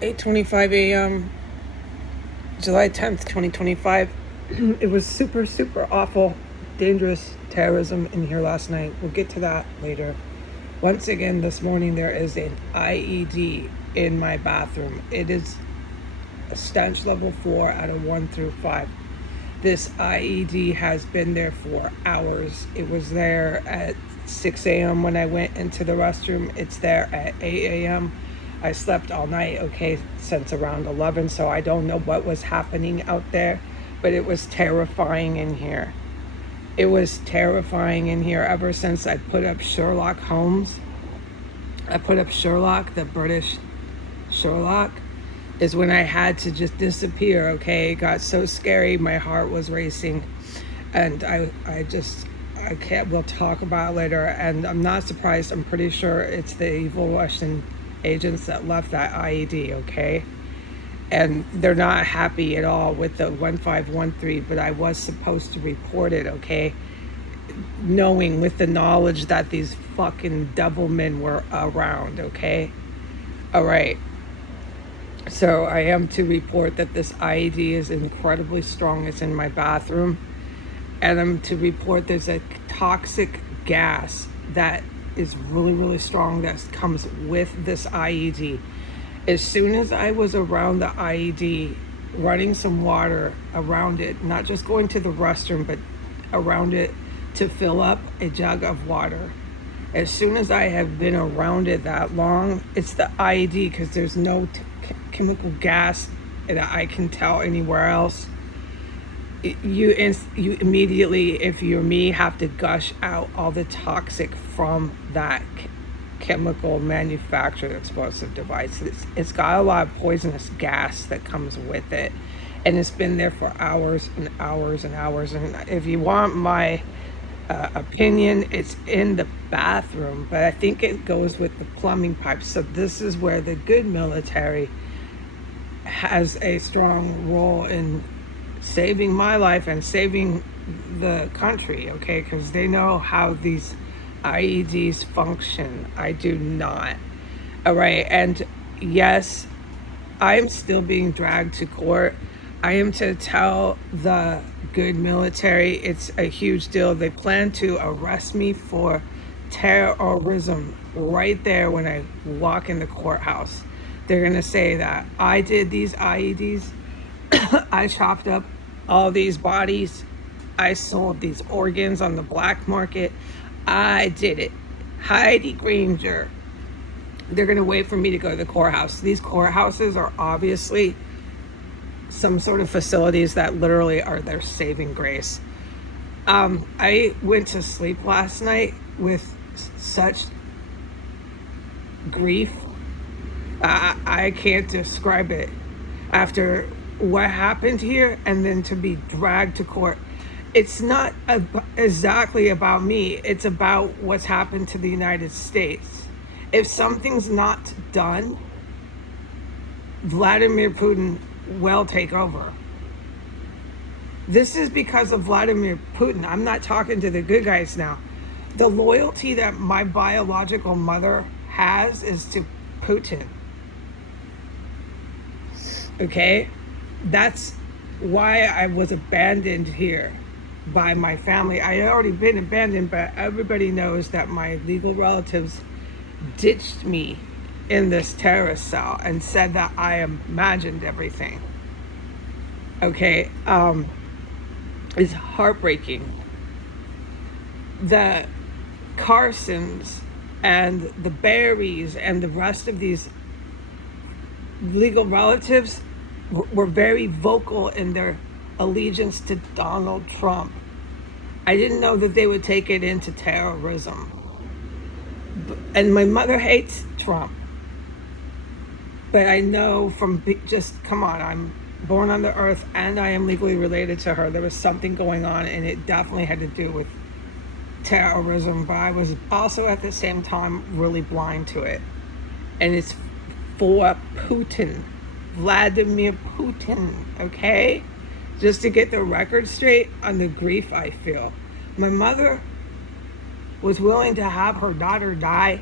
8:25 a.m. July 10th, 2025. It was super, super awful, dangerous terrorism in here last night. We'll get to that later. Once again, this morning there is an IED in my bathroom. It is a stench level 4 out of 1 through 5. This IED has been there for hours. It was there at 6 a.m. when I went into the restroom. It's there at 8 a.m. I slept all night, since around 11, so I don't know what was happening out there, but it was terrifying in here. It was terrifying in here ever since I put up Sherlock Holmes. I put up Sherlock, the British Sherlock, is when I had to just disappear, It got so scary, my heart was racing, and I can't, we'll talk about it later, and I'm not surprised. I'm pretty sure it's the evil Russian agents that left that IED, and they're not happy at all with the 1513, but I was supposed to report it, knowing with the knowledge that these fucking devilmen were around, all right. So I am to report that this IED is incredibly strong. It's in my bathroom. And I'm to report there's a toxic gas that is really, really strong that comes with this IED. As soon as I was around the IED, running some water around it, not just going to the restroom, but around it to fill up a jug of water. As soon as I have been around it that long, it's the IED, because there's no chemical gas that I can tell anywhere else. You immediately, if you're me, have to gush out all the toxic from that chemical manufactured explosive device. It's got a lot of poisonous gas that comes with it, and it's been there for hours and hours and hours. And if you want my opinion, it's in the bathroom, but I think it goes with the plumbing pipes. So this is where the good military has a strong role in saving my life and saving the country, because they know how these IEDs function. I do not. All right. And yes, I am still being dragged to court. I am to tell the good military it's a huge deal. They plan to arrest me for terrorism right there when I walk in the courthouse. They're going to say that I did these IEDs. I chopped up all these bodies. I sold these organs on the black market. I did it. Heidi Granger. They're going to wait for me to go to the courthouse. These courthouses are obviously some sort of facilities that literally are their saving grace. I went to sleep last night with such grief. I can't describe it. After what happened here, and then to be dragged to court. It's not exactly about me. It's about what's happened to the United States. If something's not done, Vladimir Putin will take over. This is because of Vladimir Putin. I'm not talking to the good guys now. The loyalty that my biological mother has is to Putin. That's why I was abandoned here by my family. I had already been abandoned, but everybody knows that my legal relatives ditched me in this terrorist cell and said that I imagined everything. It's heartbreaking. The Carsons and the Berries and the rest of these legal relatives were very vocal in their allegiance to Donald Trump. I didn't know that they would take it into terrorism. And my mother hates Trump. But I know from come on, I'm born on the earth and I am legally related to her. There was something going on, and it definitely had to do with terrorism. But I was also at the same time really blind to it. And it's for Putin. Vladimir Putin, Just to get the record straight on the grief I feel. My mother was willing to have her daughter die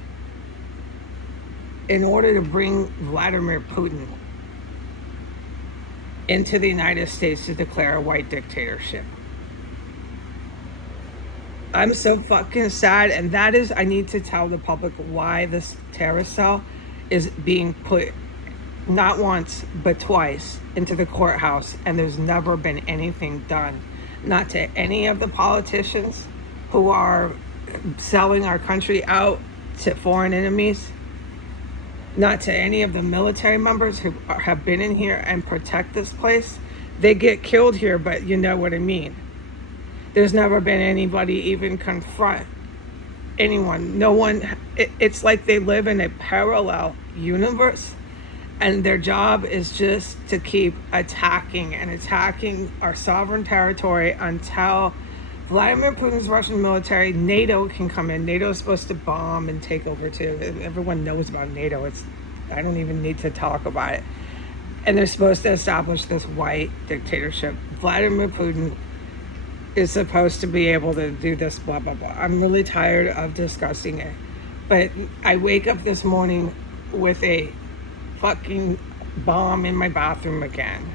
in order to bring Vladimir Putin into the United States to declare a white dictatorship. I'm so fucking sad, and that is, I need to tell the public why this terrorist cell is being put not once but twice into the courthouse, and there's never been anything done, not to any of the politicians who are selling our country out to foreign enemies, not to any of the military members who have been in here and protect this place. They get killed here, but you know what I mean. There's never been anybody even confront anyone. No one, it's like they live in a parallel universe, and their job is just to keep attacking our sovereign territory until Vladimir Putin's Russian military, NATO can come in. NATO is supposed to bomb and take over too. Everyone knows about NATO. I don't even need to talk about it. And they're supposed to establish this white dictatorship. Vladimir Putin is supposed to be able to do this, blah, blah, blah. I'm really tired of discussing it. But I wake up this morning with a fucking bomb in my bathroom again.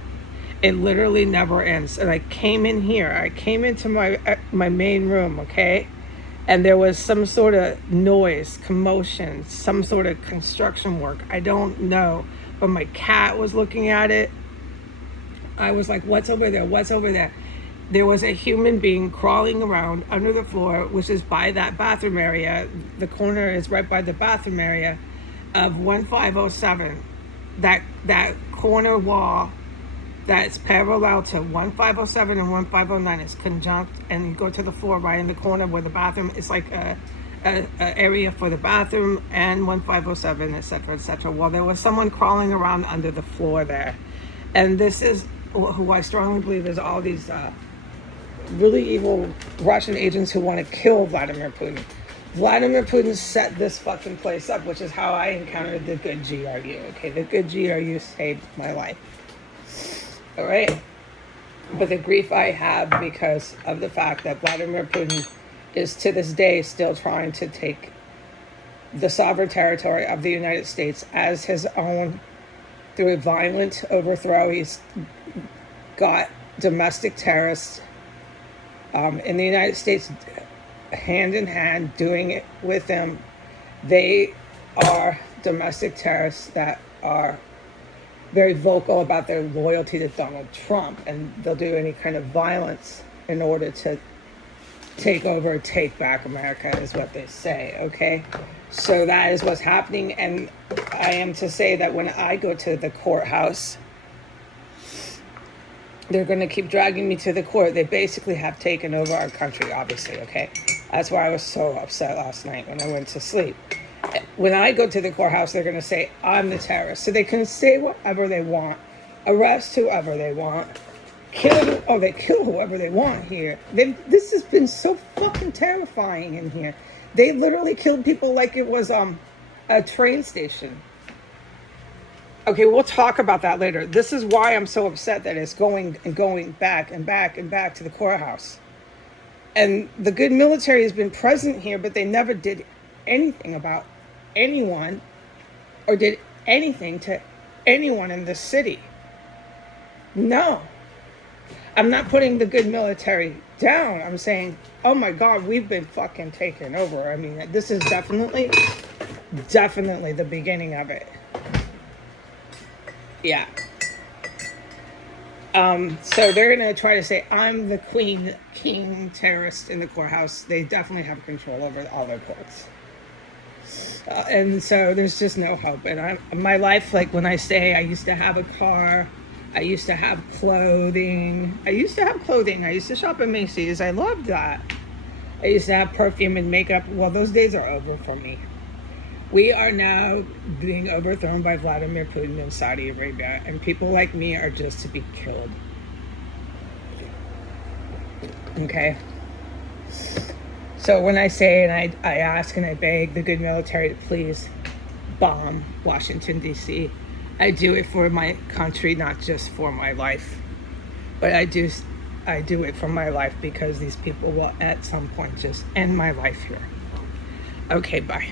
It literally never ends. And I came in here. I came into my main room, okay? And there was some sort of noise, commotion, some sort of construction work. I don't know. But my cat was looking at it. I was like, what's over there? What's over there? There was a human being crawling around under the floor, which is by that bathroom area. The corner is right by the bathroom area of 1507. That corner wall that's parallel to 1507 and 1509 is conjunct, and you go to the floor right in the corner where the bathroom is, like a area for the bathroom and 1507, etc., etc. Well, there was someone crawling around under the floor there, and this is who I strongly believe is all these really evil Russian agents who want to kill Vladimir Putin. Vladimir Putin set this fucking place up, which is how I encountered the good GRU. Okay, the good GRU saved my life. All right? But the grief I have because of the fact that Vladimir Putin is to this day still trying to take the sovereign territory of the United States as his own through a violent overthrow. He's got domestic terrorists in the United States hand in hand doing it with them. They are domestic terrorists that are very vocal about their loyalty to Donald Trump, and they'll do any kind of violence in order to take over, take back America, is what they say, okay? So that is what's happening, and I am to say that when I go to the courthouse, they're going to keep dragging me to the court. They basically have taken over our country, obviously, okay? That's why I was so upset last night when I went to sleep. When I go to the courthouse, they're going to say, I'm the terrorist. So they can say whatever they want, arrest whoever they want, they kill whoever they want here. This has been so fucking terrifying in here. They literally killed people like it was a train station. Okay, we'll talk about that later. This is why I'm so upset that it's going back and back and back to the courthouse. And the good military has been present here, but they never did anything about anyone or did anything to anyone in the city. No. I'm not putting the good military down. I'm saying, oh my God, we've been fucking taken over. I mean, this is definitely the beginning of it. Yeah. So they're going to try to say, I'm the king terrorist in the courthouse. They definitely have control over all their courts. And so there's just no hope. And my life, like when I say I used to have a car, I used to have clothing. I used to shop at Macy's. I loved that. I used to have perfume and makeup. Well, those days are over for me. We are now being overthrown by Vladimir Putin in Saudi Arabia, and people like me are just to be killed. Okay? So when I say and I ask and I beg the good military to please bomb Washington, D.C., I do it for my country, not just for my life. But I do it for my life because these people will at some point just end my life here. Okay, bye.